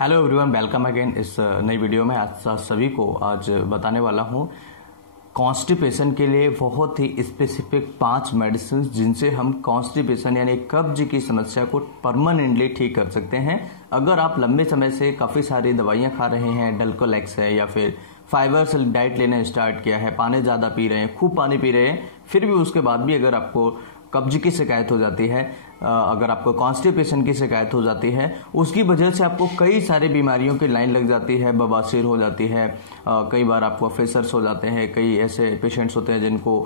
Hello everyone, welcome again इस नई video में। आज सभी को आज बताने वाला हूँ कॉन्स्टिपेशन के लिए बहुत ही स्पेसिफिक 5 मेडिसिन जिनसे हम कॉन्स्टिपेशन यानी कब्ज की समस्या को परमानेंटली ठीक कर सकते हैं। अगर आप लंबे समय से काफ़ी सारी दवाइयाँ खा रहे हैं, डल्कोलेक्स है या फिर फाइबर से डाइट लेना स्टार्ट किया है, पानी ज़्यादा पी रहे हैं, खूब पानी पी रहे हैं, फिर भी उसके बाद भी अगर आपको कब्ज की शिकायत हो जाती है, अगर आपको कॉन्स्टिपेशन की शिकायत हो जाती है, उसकी वजह से आपको कई सारी बीमारियों की लाइन लग जाती है, बवासीर हो जाती है, कई बार आपको फेसर्स हो जाते हैं, कई ऐसे पेशेंट्स होते हैं जिनको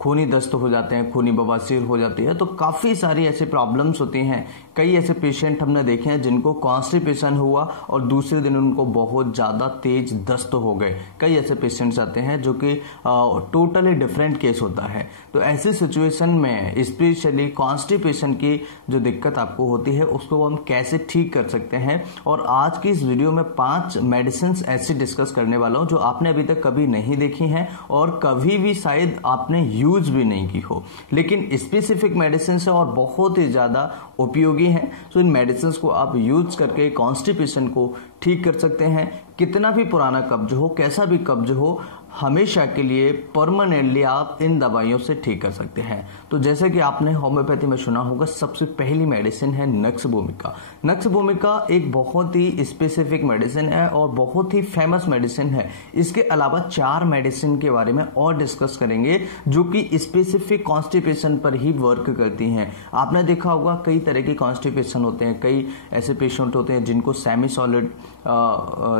खूनी दस्त हो जाते हैं, खूनी बवासीर हो जाती है। तो काफ़ी सारी ऐसी प्रॉब्लम्स होती हैं। कई ऐसे पेशेंट हमने देखे हैं जिनको कॉन्स्टिपेशन हुआ और दूसरे दिन उनको बहुत ज़्यादा तेज दस्त हो गए। कई ऐसे पेशेंट्स आते हैं जो कि टोटली डिफरेंट केस होता है। तो ऐसी सिचुएशन में स्पेशली कॉन्स्टिपेशन की जो दिक्कत आपको होती है उसको हम कैसे ठीक कर सकते हैं, और आज की इस वीडियो में 5 मेडिसिन ऐसी डिस्कस करने वाला हूं जो आपने अभी तक कभी नहीं देखी हैं और कभी भी शायद आपने यूज भी नहीं की हो, लेकिन स्पेसिफिक मेडिसिन है और बहुत ही ज्यादा उपयोगी हैं। तो इन मेडिसिन को आप यूज करके कॉन्स्टिपेशन को ठीक कर सकते हैं। कितना भी पुराना कब्ज हो, कैसा भी कब्ज हो, हमेशा के लिए परमानेंटली आप इन दवाइयों से ठीक कर सकते हैं। तो जैसे कि आपने होम्योपैथी में सुना होगा, सबसे पहली मेडिसिन है नक्स भूमिका। नक्स भूमिका एक बहुत ही स्पेसिफिक मेडिसिन है और बहुत ही फेमस मेडिसिन है। इसके अलावा 4 मेडिसिन के बारे में और डिस्कस करेंगे जो कि स्पेसिफिक कॉन्स्टिपेशन पर ही वर्क करती हैं। आपने देखा होगा कई तरह के कॉन्स्टिपेशन होते हैं। कई ऐसे पेशेंट होते हैं जिनको सेमी सॉलिड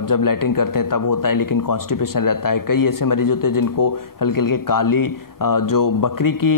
जब लैट्रिन करते हैं तब होता है, लेकिन कॉन्स्टिपेशन रहता है। कई ऐसे मरीज होते हैं जिनको हल्के हल्के काली जो बकरी की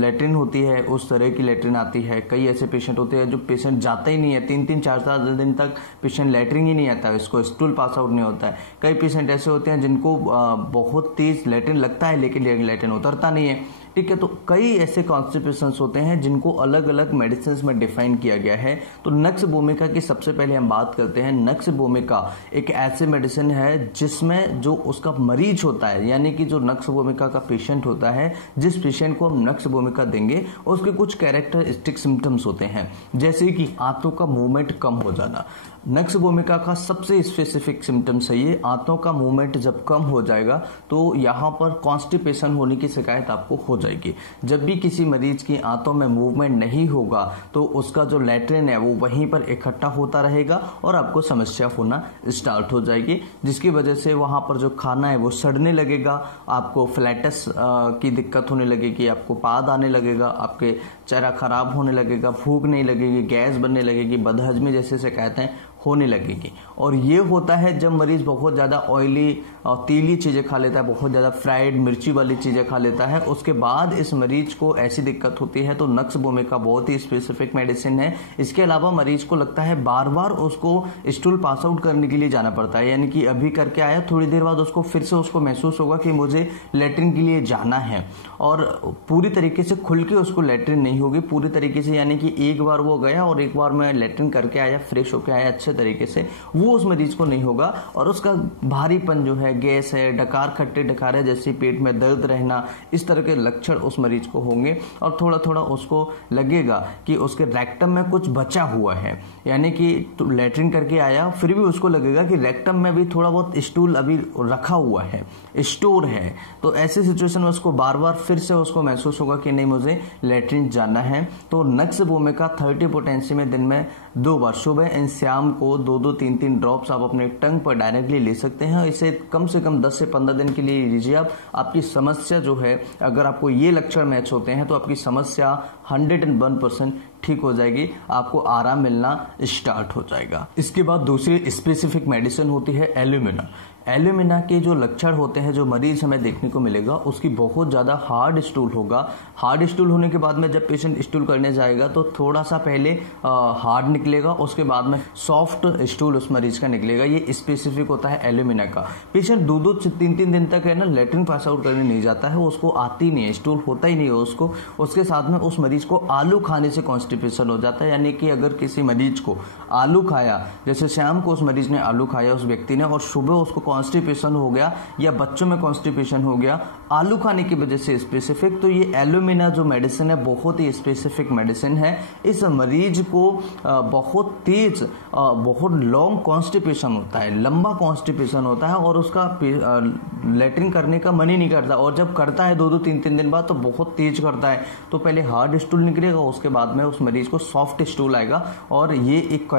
लैट्रिन होती है उस तरह की लैट्रिन आती है। कई ऐसे पेशेंट होते हैं जो पेशेंट जाता ही नहीं है, 3-3 4-4 दिन तक पेशेंट लैट्रिन ही नहीं आता है, इसको स्टूल पास आउट नहीं होता है। कई पेशेंट ऐसे होते हैं जिनको बहुत तेज लैट्रिन लगता है लेकिन लैट्रिन उतरता नहीं है। ठीक है, तो कई ऐसे कॉन्स्टिपेशंस होते हैं जिनको अलग अलग मेडिसिन में डिफाइन किया गया है। तो नक्स भूमिका की सबसे पहले हम बात करते हैं। नक्स भूमिका एक ऐसे मेडिसिन है जिसमें जो उसका मरीज होता है, यानी कि जो नक्स भूमिका का पेशेंट होता है, जिस पेशेंट को हम नक्स भूमिका देंगे उसके कुछ कैरेक्टरिस्टिक सिम्टम्स होते हैं, जैसे कि आंतों का मूवमेंट कम हो जाना। नक्स भूमिका का सबसे स्पेसिफिक सिम्टम्स है ये। आंतों का मूवमेंट जब कम हो जाएगा तो यहाँ पर कॉन्स्टिपेशन होने की शिकायत आपको हो जाएगी। जब भी किसी मरीज की आंतों में मूवमेंट नहीं होगा तो उसका जो लैट्रिन है वो वहीं पर इकट्ठा होता रहेगा और आपको समस्या होना स्टार्ट हो जाएगी, जिसकी वजह से वहां पर जो खाना है वो सड़ने लगेगा, आपको फ्लैटस की दिक्कत होने लगेगी, आपको पाद आने लगेगा, आपके चेहरा खराब होने लगेगा, भूख नहीं लगेगी, गैस बनने लगेगी, बदहजमी जैसी शिकायतें होने लगेगी। और ये होता है जब मरीज बहुत ज़्यादा ऑयली और तेली चीज़ें खा लेता है, बहुत ज़्यादा फ्राइड मिर्ची वाली चीज़ें खा लेता है, उसके बाद इस मरीज को ऐसी दिक्कत होती है। तो नक्स भूमिका बहुत ही स्पेसिफिक मेडिसिन है। इसके अलावा मरीज को लगता है बार बार उसको स्टूल पास आउट करने के लिए जाना पड़ता है, यानी कि अभी करके आया, थोड़ी देर बाद उसको फिर से उसको महसूस होगा कि मुझे लैट्रिन के लिए जाना है, और पूरी तरीके से खुल के उसको लैट्रिन नहीं होगी पूरी तरीके से, यानी कि एक बार वो गया और एक बार मैं लैट्रिन करके आया, फ्रेश होके आया अच्छे तरीके से, वो उस मरीज को नहीं होगा। और उसका भारीपन जो है, गैस है, डकार खट्टे डकार है, जैसे पेट में दर्द रहना, इस तरह के लक्षण उस मरीज को होंगे। और थोड़ा थोड़ा उसको लगेगा कि उसके रेक्टम में कुछ बचा हुआ है, यानी कि लैट्रिन करके आया फिर भी उसको लगेगा कि रेक्टम में भी थोड़ा बहुत स्टूल अभी रखा हुआ है, स्टोर है। तो ऐसी सिचुएशन में उसको बार बार फिर से उसको महसूस होगा कि नहीं, मुझे लैट्रिन जाना है। तो नक्स भूमिका 30 पोटेंसी में दिन में 2 बार, सुबह एंड शाम को 2-2, 3-3 ड्रॉप्स आप अपने टंग पर डायरेक्टली ले सकते हैं। इसे कम से कम 10 से 15 दिन के लिए लीजिए आप। आपकी समस्या जो है, अगर आपको ये लक्षण मैच होते हैं तो आपकी समस्या 101% ठीक हो जाएगी, आपको आराम मिलना स्टार्ट हो जाएगा। इसके बाद दूसरी स्पेसिफिक मेडिसिन होती है एल्यूमिना। एल्यूमिना के जो लक्षण होते हैं, जो मरीज हमें देखने को मिलेगा, उसकी बहुत ज़्यादा हार्ड स्टूल होगा। हार्ड स्टूल होने के बाद में जब पेशेंट स्टूल करने जाएगा तो थोड़ा सा पहले हार्ड निकलेगा, उसके बाद में सॉफ्ट स्टूल उस मरीज का निकलेगा। ये स्पेसिफिक होता है एल्यूमिना का। पेशेंट 2-2 से 3-3 दिन तक है ना लैट्रिन पास आउट करने नहीं जाता है, उसको आती नहीं है, स्टूल होता ही नहीं है उसको। उसके साथ में उस मरीज को आलू खाने से कॉन्स्टिपेशन हो जाता है, यानी कि अगर किसी मरीज को आलू खाया, जैसे शाम को उस मरीज ने आलू खाया उस व्यक्ति ने, और सुबह उसको कॉन्स्टिपेशन हो गया या बच्चों में कॉन्स्टिपेशन हो गया, आलू खाने की वजह से स्पेसिफिक। तो ये एलुमिना जो मेडिसिन है बहुत ही स्पेसिफिक मेडिसिन है। इस मरीज को बहुत तेज बहुत लॉन्ग कॉन्स्टिपेशन होता है, लंबा कॉन्स्टिपेशन होता है और उसका लेटरिन करने का मन ही नहीं करता, और जब करता है 2-2 3-3 दिन बाद तो बहुत तेज करता है। तो पहले हार्ड स्टूल निकलेगा, उसके बाद में उस मरीज को सॉफ्ट स्टूल आएगा, और ये एक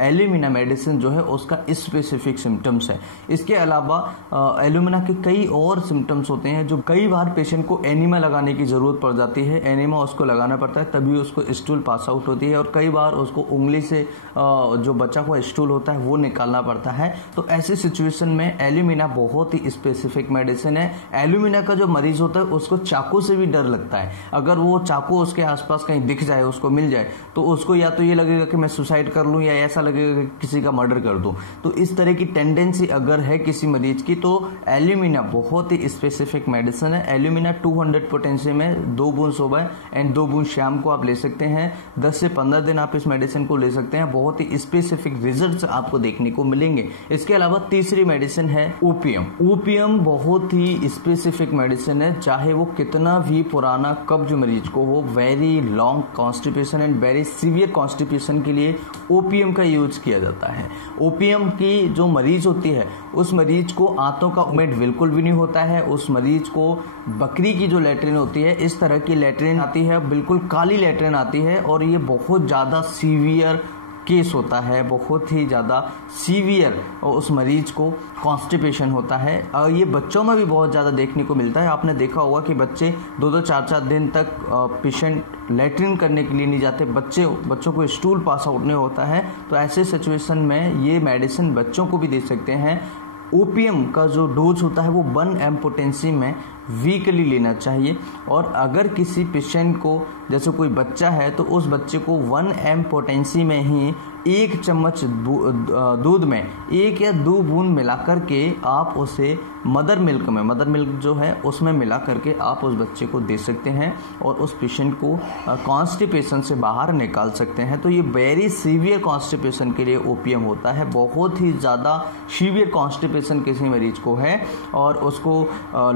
एलुमिना मेडिसिन जो है उसका स्पेसिफिक सिम्टम्स है। इसके अलावा एलुमिना के कई और सिम्टम्स होते हैं जो कई बार पेशेंट को एनीमा लगाने की जरूरत पड़ जाती है। एनीमा उसको लगाना पड़ता है तभी उसको स्टूल पास आउट होती है, और कई बार उसको उंगली से जो बच्चा को स्टूल होता है वो निकालना पड़ता है। तो ऐसी सिचुएशन में एलुमिना बहुत ही स्पेसिफिक मेडिसिन है। एलुमिना का जो मरीज होता है उसको चाकू से भी डर लगता है। अगर वो चाकू उसके आसपास कहीं दिख जाए, उसको मिल जाए, तो उसको या तो ये लगेगा कि मैं सुसाइड कर लूं, या ऐसा लगेगा कि किसी का मर्डर कर दूं। तो इस तरह की टेंडेंसी अगर है किसी मरीज की तो एल्यूमिना बहुत ही स्पेसिफिक मेडिसिन है। एल्यूमिना 200 पोटेंसी में 2 बूंद सुबह एंड 2 बूंद शाम को आप ले सकते हैं। 10 से 15 दिन आप इस मेडिसिन को ले सकते हैं, बहुत ही स्पेसिफिक रिजल्ट्स आपको देखने को मिलेंगे। इसके अलावा तीसरी मेडिसिन है ओपियम। ओपियम बहुत ही स्पेसिफिक मेडिसिन है, चाहे वो कितना भी पुराना कब्ज मरीज को हो, very long constipation and very severe constipation के लिए ओपियम का यूज किया जाता है। ओपियम की जो मरीज होती है उस मरीज को आंतों का मूवमेंट बिल्कुल भी नहीं होता है। उस मरीज को बकरी की जो लेटरिन होती है इस तरह की लेटरिन आती है, बिल्कुल काली लेटरिन आती है, और ये बहुत ज़्यादा सीवियर केस होता है, बहुत ही ज़्यादा सीवियर, और उस मरीज को कॉन्स्टिपेशन होता है। और ये बच्चों में भी बहुत ज़्यादा देखने को मिलता है। आपने देखा होगा कि बच्चे 2-2 4-4 दिन तक पेशेंट लेटरिन करने के लिए नहीं जाते, बच्चों को स्टूल पास आउट नहीं होता है। तो ऐसे सिचुएशन में ये मेडिसिन बच्चों को भी दे सकते हैं। ओपियम का जो डोज होता है वो 1 mg पोटेंसी में वीकली लेना चाहिए, और अगर किसी पेशेंट को, जैसे कोई बच्चा है, तो उस बच्चे को 1 mg पोटेंसी में ही 1 चम्मच दूध में 1 या 2 बूंद मिला करके आप उसे मदर मिल्क जो है उसमें मिला करके आप उस बच्चे को दे सकते हैं, और उस पेशेंट को कॉन्स्टिपेशन से बाहर निकाल सकते हैं। तो ये वेरी सीवियर कॉन्स्टिपेशन के लिए ओपियम होता है। बहुत ही ज़्यादा सीवियर कॉन्स्टिपेशन किसी मरीज को है और उसको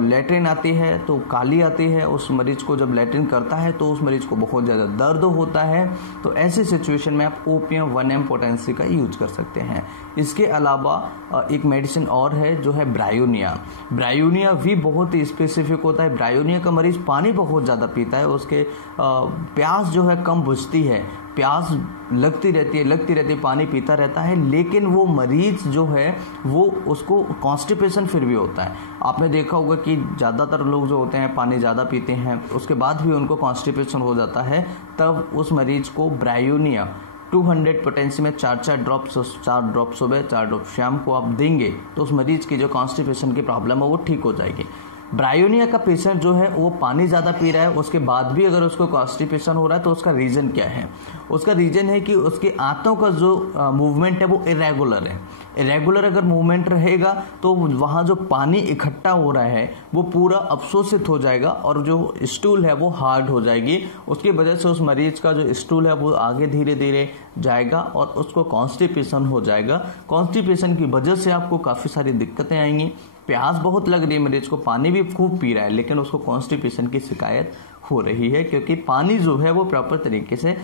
लेटरिन आती है तो काली आती है, उस मरीज को जब लेटरिन करता है तो उस मरीज को बहुत ज़्यादा दर्द होता है। तो ऐसी सिचुएशन में आप ओपियम 1 mg पोटेंसी का यूज कर सकते हैं। इसके अलावा एक मेडिसिन और है जो है ब्रायोनिया। ब्रायोनिया भी बहुत ही स्पेसिफिक होता है। ब्रायोनिया का मरीज पानी बहुत ज़्यादा पीता है, उसके प्यास जो है कम बुझती है, प्यास लगती रहती है, पानी पीता रहता है, लेकिन वो मरीज जो है वो उसको कॉन्स्टिपेशन फिर भी होता है। आपने देखा होगा कि ज़्यादातर लोग जो होते हैं पानी ज़्यादा पीते हैं, उसके बाद भी उनको कॉन्स्टिपेशन हो जाता है, तब उस मरीज को ब्रायोनिया 200 पोटेंसी में 4 ड्रॉप्स सुबह 4 ड्रॉप शाम को आप देंगे तो उस मरीज की जो कॉन्स्टिपेशन की प्रॉब्लम है वो ठीक हो जाएगी। ब्रायोनिया का पेशेंट जो है वो पानी ज़्यादा पी रहा है, उसके बाद भी अगर उसको कॉन्स्टिपेशन हो रहा है तो उसका रीज़न क्या है? उसका रीज़न है कि उसके आंतों का जो मूवमेंट है वो इरेगुलर है। इरेगुलर अगर मूवमेंट रहेगा तो वहाँ जो पानी इकट्ठा हो रहा है वो पूरा अवशोषित हो जाएगा और जो स्टूल है वो हार्ड हो जाएगी। उसकी वजह से उस मरीज का जो स्टूल है वो आगे धीरे धीरे जाएगा और उसको कॉन्स्टिपेशन हो जाएगा। कॉन्स्टिपेशन की वजह से आपको काफ़ी सारी दिक्कतें आएंगी। प्यास बहुत लग रही है मरीज को, पानी भी खूब पी रहा है, लेकिन उसको कॉन्स्टिपेशन की शिकायत हो रही है क्योंकि पानी जो है वो प्रॉपर तरीके से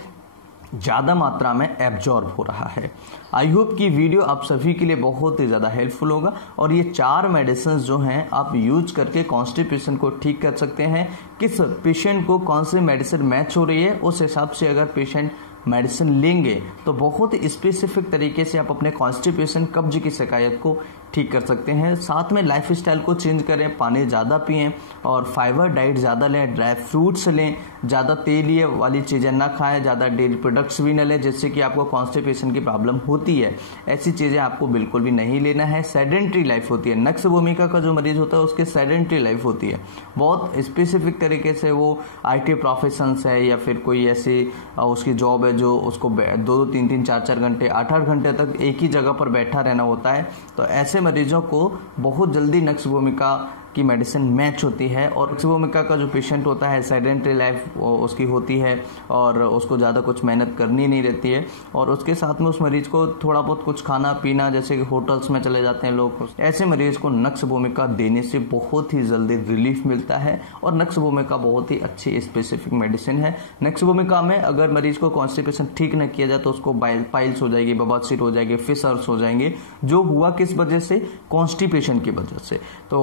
ज़्यादा मात्रा में एब्जॉर्ब हो रहा है। आई होप कि वीडियो आप सभी के लिए बहुत ही ज़्यादा हेल्पफुल होगा और ये 4 मेडिसिन जो हैं आप यूज करके कॉन्स्टिपेशन को ठीक कर सकते हैं। किस पेशेंट को कौन सी मेडिसिन मैच हो रही है उस हिसाब से अगर पेशेंट मेडिसिन लेंगे तो बहुत ही स्पेसिफिक तरीके से आप अपने कॉन्स्टिपेशन कब्ज की शिकायत को ठीक कर सकते हैं। साथ में लाइफस्टाइल को चेंज करें, पानी ज़्यादा पिएं और फाइबर डाइट ज़्यादा लें, ड्राई फ्रूट्स लें, ज़्यादा तेलीय वाली चीज़ें ना खाएं, ज़्यादा डेयरी प्रोडक्ट्स भी न लें जिससे कि आपको कॉन्स्टिपेशन की प्रॉब्लम होती है। ऐसी चीज़ें आपको बिल्कुल भी नहीं लेना है। सेडेंट्री लाइफ होती है, नक्स भूमिका का जो मरीज होता है उसकी सेडेंट्री लाइफ होती है। बहुत स्पेसिफिक तरीके से वो IT प्रोफेशंस है या फिर कोई ऐसी उसकी जॉब है जो उसको 2-2, 3-3, 4-4 घंटे 8-8 घंटे तक एक ही जगह पर बैठा रहना होता है। तो ऐसे मरीजों को बहुत जल्दी नक्स भूमिका की मेडिसिन मैच होती है। और नक्स भूमिका का जो पेशेंट होता है सेडेंटरी लाइफ उसकी होती है और उसको ज़्यादा कुछ मेहनत करनी नहीं रहती है, और उसके साथ में उस मरीज को थोड़ा बहुत कुछ खाना पीना, जैसे कि होटल्स में चले जाते हैं लोग, ऐसे मरीज को नक्स भूमिका देने से बहुत ही जल्दी रिलीफ मिलता है। और नक्स भूमिका बहुत ही अच्छी स्पेसिफिक मेडिसिन है। नक्स भूमिका में अगर मरीज को कॉन्स्टिपेशन ठीक न किया जाए तो उसको पाइल्स हो जाएगी, बवासीर हो जाएगी, फिशर्स हो जाएंगे, जो हुआ किस वजह से? कॉन्स्टिपेशन की वजह से। तो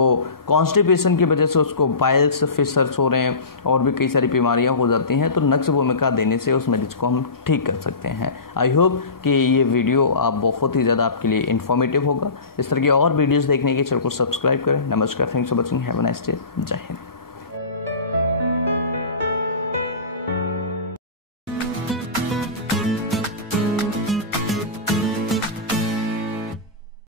कॉन्स्टिपेशन की वजह से उसको पाइल्स, फिशर्स हो रहे हैं और भी कई सारी बीमारियां हो जाती हैं। तो नक्स भूमिका देने से उस मरीज को हम ठीक कर सकते हैं। आई होप कि ये वीडियो आप बहुत ही ज़्यादा आपके लिए इन्फॉर्मेटिव होगा। इस तरह की और वीडियोस देखने के लिए चैनल को सब्सक्राइब करें। नमस्कार, thanks for watching, have a nice day, जय हिंद।